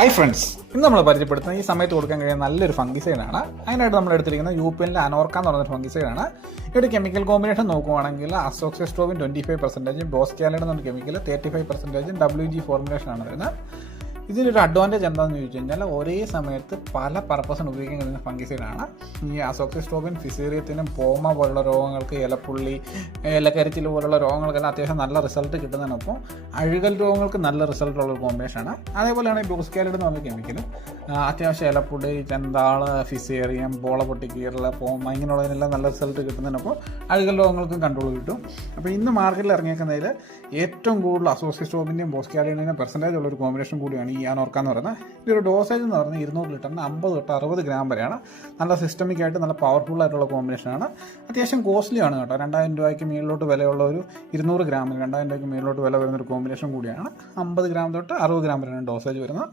Hi friends, ഇന്ന് നമ്മൾ പരിചയപ്പെടുത്തുന്ന ഈ സമയത്ത് കൊടുക്കാൻ കഴിയുന്ന നല്ലൊരു ഫംഗിസൈഡാണ്. അതിനായിട്ട് നമ്മൾ എടുത്തിരിക്കുന്നത് യുപിഎല്ലിൻ്റെ അനോർക്ക എന്ന് പറയുന്ന ഫംഗിസൈഡാണ്. ഇവിടെ കെമിക്കൽ കോമ്പിനേഷൻ നോക്കുവാണെങ്കിൽ അസോക്സിസ്ട്രോബിൻ 25%, ബോസ്കാലൈഡ് എന്ന കെമിക്കൽ 35%, WG ഫോർമുലേഷനാണ് വരുന്നത്. ഇതിനൊരു അഡ്വാൻറ്റേജ് എന്താണെന്ന് ചോദിച്ചു കഴിഞ്ഞാൽ ഒരേ സമയത്ത് പല പർപ്പസിന് ഉപയോഗിക്കാൻ കഴിയുന്ന ഫംഗിസൈഡാണ്. ഈ അസോക്സിസ്ട്രോബിൻ ഫിസേറിയത്തിനും പോമ പോലുള്ള രോഗങ്ങൾക്ക്, ഇലപ്പുള്ളി, ഇലക്കരിച്ചിൽ പോലുള്ള രോഗങ്ങൾക്കെല്ലാം അത്യാവശ്യം നല്ല റിസൾട്ട് കിട്ടുന്നതിനൊപ്പം അഴുകൽ രോഗങ്ങൾക്ക് നല്ല റിസൾട്ടുള്ള ഒരു കോമ്പിനേഷനാണ്. അതേപോലെയാണ് ഈ ബോസ്കാലൈഡ് എന്ന് പറഞ്ഞ കെമിക്കലും അത്യാവശ്യം ഇലപ്പുള്ളി, ചെന്താള്, ഫിസേറിയം, പോള പൊട്ടിക്കീറൽ, പോമ ഇങ്ങനെയുള്ളതിനെല്ലാം നല്ല റിസൾട്ട് കിട്ടുന്നതിനൊപ്പം അഴുകൽ രോഗങ്ങൾക്കും കൺട്രോൾ കിട്ടും. അപ്പോൾ ഇന്ന് മാർക്കറ്റിൽ ഇറങ്ങിയേക്കുന്നതിൽ ഏറ്റവും കൂടുതൽ അസോക്സിസ്ട്രോബിൻ്റെയും ബോസ്കാലൈഡിൻ്റെയും പെർസെൻറ്റേജ് ഉള്ളൊരു കോമ്പിനേഷൻ കൂടിയാണ് ഈ അനോർക്ക എന്ന് പറയുന്നത്. ഇതിൻ്റെ ഡോസേജ് എന്ന് പറയുന്നത് 200 ലിറ്ററിന് 50 തൊട്ട് 60 ഗ്രാം വരെയാണ്. നല്ല സിസ്റ്റമിക് ആയിട്ട് നല്ല പവർഫുൾ ആയിട്ടുള്ള കോമ്പിനേഷനാണ്. അത്യാവശ്യം കോസ്റ്റ്ലി ആണ് കേട്ടോ. 2000 രൂപയ്ക്ക് മേളിലോട്ട് വിലയുള്ള ഒരു 200 ഗ്രാമിന് 2000 രൂപയ്ക്ക് മേളിലോട്ട് വില വരുന്ന ഒരു കോമ്പിനേഷൻ കൂടിയാണ്. 50 ഗ്രാം തൊട്ട് 60 ഗ്രാം വരെയാണ് ഡോസേജ് വരുന്നത്.